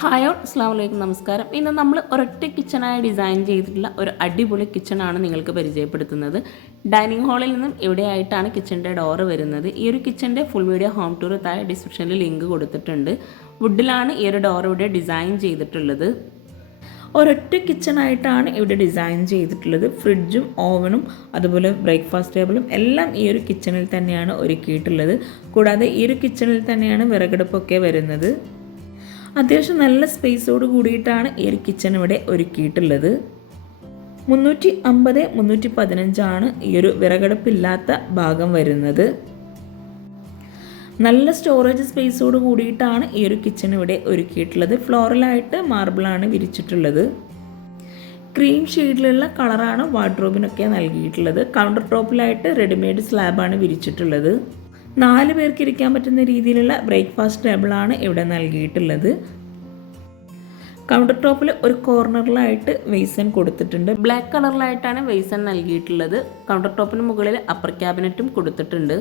Hi all അസ്സാം വലൈക്കും നമസ്കാരം. ഇന്ന് നമ്മൾ ഒരൊറ്റ കിച്ചണായി ഡിസൈൻ ചെയ്തിട്ടുള്ള ഒരു അടിപൊളി കിച്ചണാണ് നിങ്ങൾക്ക് പരിചയപ്പെടുത്തുന്നത്. ഡൈനിങ് ഹാളിൽ നിന്നും ഇവിടെയായിട്ടാണ് കിച്ചണിന്റെ ഡോറ് വരുന്നത്. ഈ ഒരു കിച്ചണിന്റെ ഫുൾ വീഡിയോ ഹോം ടൂർ താഴെ ഡിസ്ക്രിപ്ഷനിൽ ലിങ്ക് കൊടുത്തിട്ടുണ്ട്. വുഡിലാണ് ഈ ഒരു ഡോർ ഇവിടെ ഡിസൈൻ ചെയ്തിട്ടുള്ളത്. ഒരൊറ്റ കിച്ചണായിട്ടാണ് ഇവിടെ ഡിസൈൻ ചെയ്തിട്ടുള്ളത്. ഫ്രിഡ്ജും ഓവനും അതുപോലെ ബ്രേക്ക്ഫാസ്റ്റ് ടേബിളും എല്ലാം ഈ ഒരു കിച്ചണിൽ തന്നെയാണ് ഒരുക്കിയിട്ടുള്ളത്. കൂടാതെ ഈ ഒരു കിച്ചണിൽ തന്നെയാണ് വിറകടുപ്പൊക്കെ വരുന്നത്. അത്യാവശ്യം നല്ല സ്പേസോട് കൂടിയിട്ടാണ് ഈ കിച്ചൺ ഇവിടെ ഒരുക്കിയിട്ടുള്ളത്. മുന്നൂറ്റി അമ്പത് മുന്നൂറ്റി പതിനഞ്ചാണ് ഈ ഒരു വിറകടുപ്പില്ലാത്ത ഭാഗം വരുന്നത്. നല്ല സ്റ്റോറേജ് സ്പേസോട് കൂടിയിട്ടാണ് ഈ ഒരു കിച്ചൺ ഇവിടെ ഒരുക്കിയിട്ടുള്ളത്. ഫ്ലോറലായിട്ട് മാർബിളാണ് വിരിച്ചിട്ടുള്ളത്. ക്രീം ഷെയ്ഡിലുള്ള കളറാണ് വാർഡ്രോബിനൊക്കെ നൽകിയിട്ടുള്ളത്. കൗണ്ടർ ടോപ്പിലായിട്ട് റെഡിമെയ്ഡ് സ്ലാബാണ് വിരിച്ചിട്ടുള്ളത്. നാല് പേർക്ക് ഇരിക്കാൻ പറ്റുന്ന രീതിയിലുള്ള ബ്രേക്ക്ഫാസ്റ്റ് ടേബിളാണ് ഇവിടെ നൽകിയിട്ടുള്ളത്. കൗണ്ടർ ടോപ്പിൽ ഒരു കോർണറിലായിട്ട് വെയ്സൺ കൊടുത്തിട്ടുണ്ട്. ബ്ലാക്ക് കളറിലായിട്ടാണ് വെയ്സൺ നൽകിയിട്ടുള്ളത്. കൗണ്ടർ ടോപ്പിന് മുകളിൽ അപ്പർ ക്യാബിനറ്റും കൊടുത്തിട്ടുണ്ട്.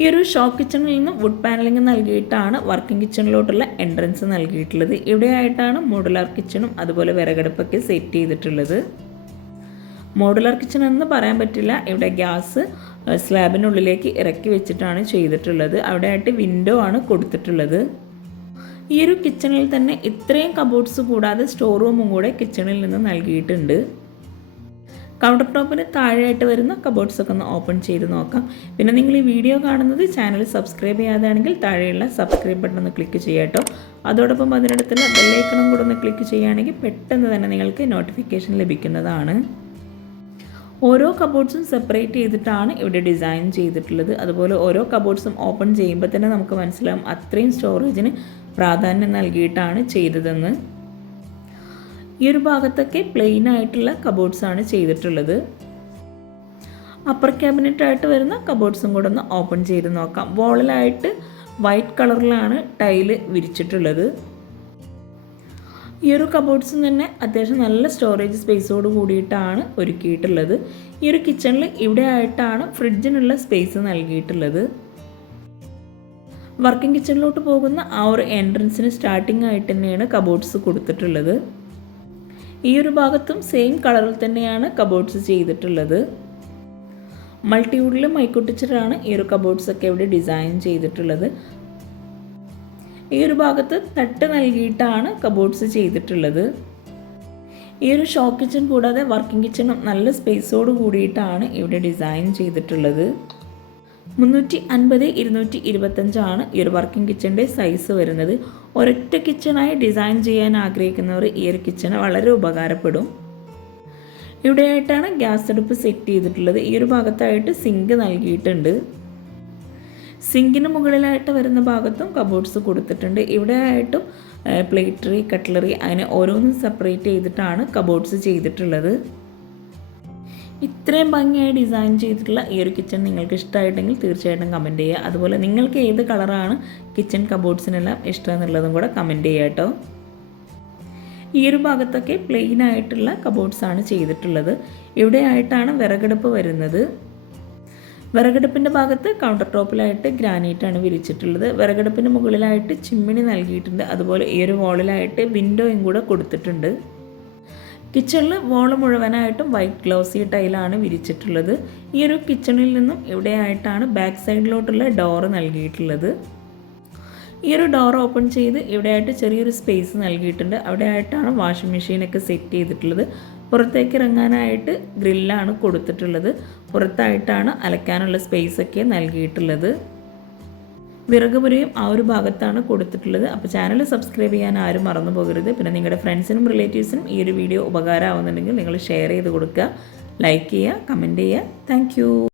ഈ ഒരു ഷോപ്പ് കിച്ചണിൽ നിന്ന് വുഡ് പാനലിംഗ് നൽകിയിട്ടാണ് വർക്കിംഗ് കിച്ചണിലോട്ടുള്ള എൻട്രൻസ് നൽകിയിട്ടുള്ളത്. ഇവിടെയായിട്ടാണ് മോഡുലാർ കിച്ചണും അതുപോലെ വിറകടുപ്പൊക്കെ സെറ്റ് ചെയ്തിട്ടുള്ളത്. മോഡുലാർ കിച്ചൺ എന്ന് പറയാൻ പറ്റില്ല. ഇവിടെ ഗ്യാസ് സ്ലാബിനുള്ളിലേക്ക് ഇറക്കി വെച്ചിട്ടാണ് ചെയ്തിട്ടുള്ളത്. അവിടെയായിട്ട് വിൻഡോ ആണ് കൊടുത്തിട്ടുള്ളത്. ഈ ഒരു കിച്ചണിൽ തന്നെ ഇത്രയും കബോർഡ്സ് കൂടാതെ സ്റ്റോർ റൂമും കൂടെ കിച്ചണിൽ നിന്ന് നൽകിയിട്ടുണ്ട്. കൗണ്ടർ ടോപ്പിന് താഴെയായിട്ട് വരുന്ന കബോർഡ്സ് ഒക്കെ ഒന്ന് ഓപ്പൺ ചെയ്ത് നോക്കാം. പിന്നെ നിങ്ങൾ ഈ വീഡിയോ കാണുന്നത് ചാനൽ സബ്സ്ക്രൈബ് ചെയ്യാതാണെങ്കിൽ താഴെയുള്ള സബ്സ്ക്രൈബ് ബട്ടൺ ഒന്ന് ക്ലിക്ക് ചെയ്യാട്ടോ അതോടൊപ്പം അതിനടുത്തുള്ള ബെല്ലൈക്കണും കൂടെ ഒന്ന് ക്ലിക്ക് ചെയ്യുകയാണെങ്കിൽ പെട്ടെന്ന് തന്നെ നിങ്ങൾക്ക് നോട്ടിഫിക്കേഷൻ ലഭിക്കുന്നതാണ്. ഓരോ കബോർഡ്സും സെപ്പറേറ്റ് ചെയ്തിട്ടാണ് ഇവിടെ ഡിസൈൻ ചെയ്തിട്ടുള്ളത്. അതുപോലെ ഓരോ കബോർഡ്സും ഓപ്പൺ ചെയ്യുമ്പോൾ തന്നെ നമുക്ക് മനസ്സിലാവും അത്രയും സ്റ്റോറേജിന് പ്രാധാന്യം നൽകിയിട്ടാണ് ചെയ്തതെന്ന്. ഈ ഒരു ഭാഗത്തൊക്കെ പ്ലെയിൻ ആയിട്ടുള്ള കബോർഡ്സാണ് ചെയ്തിട്ടുള്ളത്. അപ്പർ ക്യാബിനറ്റ് ആയിട്ട് വരുന്ന കബോർഡ്സും കൂടെ ഒന്ന് ഓപ്പൺ ചെയ്ത് നോക്കാം. വോളിലായിട്ട് വൈറ്റ് കളറിലാണ് ടൈൽ വിരിച്ചിട്ടുള്ളത്. ഈ ഒരു കബോർഡ്സും തന്നെ അത്യാവശ്യം നല്ല സ്റ്റോറേജ് സ്പേസോട് കൂടിയിട്ടാണ് ഒരുക്കിയിട്ടുള്ളത്. ഈ ഒരു കിച്ചണിൽ ഇവിടെ ആയിട്ടാണ് ഫ്രിഡ്ജിനുള്ള സ്പേസ് നൽകിയിട്ടുള്ളത്. വർക്കിംഗ് കിച്ചണിലോട്ട് പോകുന്ന ആ ഒരു എൻട്രൻസിന് സ്റ്റാർട്ടിംഗ് ആയിട്ട് തന്നെയാണ് കബോർഡ്സ് കൊടുത്തിട്ടുള്ളത്. ഈ ഒരു ഭാഗത്തും സെയിം കളറിൽ തന്നെയാണ് കബോർഡ്സ് ചെയ്തിട്ടുള്ളത്. മൾട്ടിവുഡിലും മൈക്കൊട്ടിച്ചിട്ടാണ് ഈ ഒരു കബോർഡ്സ് ഒക്കെ ഇവിടെ ഡിസൈൻ ചെയ്തിട്ടുള്ളത്. ഈ ഒരു ഭാഗത്ത് തട്ട് നൽകിയിട്ടാണ് കബോർഡ്സ് ചെയ്തിട്ടുള്ളത്. ഈ ഒരു ഷോ കിച്ചൺ കൂടാതെ വർക്കിംഗ് കിച്ചണും നല്ല സ്പേസോട് കൂടിയിട്ടാണ് ഇവിടെ ഡിസൈൻ ചെയ്തിട്ടുള്ളത്. മുന്നൂറ്റി അൻപത് ഇരുന്നൂറ്റി ഇരുപത്തഞ്ചാണ് ഈ ഒരു വർക്കിംഗ് കിച്ചന്റെ സൈസ് വരുന്നത്. ഒരൊറ്റ കിച്ചണായി ഡിസൈൻ ചെയ്യാൻ ആഗ്രഹിക്കുന്നവർ ഈ ഒരു കിച്ചണ് വളരെ ഉപകാരപ്പെടും. ഇവിടെയായിട്ടാണ് ഗ്യാസ് അടുപ്പ് സെറ്റ് ചെയ്തിട്ടുള്ളത്. ഈ ഒരു ഭാഗത്തായിട്ട് സിങ്ക് നൽകിയിട്ടുണ്ട്. സിങ്കിന് മുകളിലായിട്ട് വരുന്ന ഭാഗത്തും കബോർഡ്സ് കൊടുത്തിട്ടുണ്ട്. ഇവിടെ ആയിട്ടും പ്ലേറ്ററി കട്ട്ലറി അങ്ങനെ ഓരോന്നും സെപ്പറേറ്റ് ചെയ്തിട്ടാണ് കബോർഡ്സ് ചെയ്തിട്ടുള്ളത്. ഇത്രയും ഭംഗിയായി ഡിസൈൻ ചെയ്തിട്ടുള്ള ഈ ഒരു കിച്ചൺ നിങ്ങൾക്ക് ഇഷ്ടമായിട്ടെങ്കിൽ തീർച്ചയായിട്ടും കമന്റ് ചെയ്യുക. അതുപോലെ നിങ്ങൾക്ക് ഏത് കളറാണ് കിച്ചൺ കബോർഡ്സിനെല്ലാം ഇഷ്ടം എന്നുള്ളതും കൂടെ കമന്റ് ചെയ്യുക കേട്ടോ. ഈ ഒരു ഭാഗത്തൊക്കെ പ്ലെയിൻ ആയിട്ടുള്ള കബോർഡ്സാണ് ചെയ്തിട്ടുള്ളത്. ഇവിടെ ആയിട്ടാണ് വിറകടുപ്പ് വരുന്നത്. വിറകടുപ്പിന്റെ ഭാഗത്ത് കൗണ്ടർ ടോപ്പിലായിട്ട് ഗ്രാനൈറ്റാണ് വിരിച്ചിട്ടുള്ളത്. വിറകടുപ്പിന്റെ മുകളിലായിട്ട് ചിമ്മിണി നൽകിയിട്ടുണ്ട്. അതുപോലെ ഈ ഒരു വാളിലായിട്ട് വിൻഡോയും കൂടെ കൊടുത്തിട്ടുണ്ട്. കിച്ചണിൽ വോൾ മുഴുവനായിട്ടും വൈറ്റ് ഗ്ലോസി ടൈലാണ് വിരിച്ചിട്ടുള്ളത്. ഈ ഒരു കിച്ചണിൽ നിന്നും ഇവിടെയായിട്ടാണ് ബാക്ക് സൈഡിലോട്ടുള്ള ഡോറ് നൽകിയിട്ടുള്ളത്. ഈ ഒരു ഡോർ ഓപ്പൺ ചെയ്ത് ഇവിടെയായിട്ട് ചെറിയൊരു സ്പേസ് നൽകിയിട്ടുണ്ട്. അവിടെയായിട്ടാണ് വാഷിംഗ് മെഷീനൊക്കെ സെറ്റ് ചെയ്തിട്ടുള്ളത്. പുറത്തേക്ക് ഇറങ്ങാനായിട്ട് ഗ്രില്ലാണ് കൊടുത്തിട്ടുള്ളത്. പുറത്തായിട്ടാണ് അലക്കാനുള്ള സ്പേസൊക്കെ നൽകിയിട്ടുള്ളത്. വിറകുപുരയും ആ ഒരു ഭാഗത്താണ് കൊടുത്തിട്ടുള്ളത്. അപ്പോൾ ചാനൽ സബ്സ്ക്രൈബ് ചെയ്യാൻ ആരും മറന്നു പോകരുത്. പിന്നെ നിങ്ങളുടെ ഫ്രണ്ട്സിനും റിലേറ്റീവ്സിനും ഈ ഒരു വീഡിയോ ഉപകാരമാവുന്നുണ്ടെങ്കിൽ നിങ്ങൾ ഷെയർ ചെയ്ത് കൊടുക്കുക. ലൈക്ക് ചെയ്യുക കമന്റ് ചെയ്യുക. താങ്ക്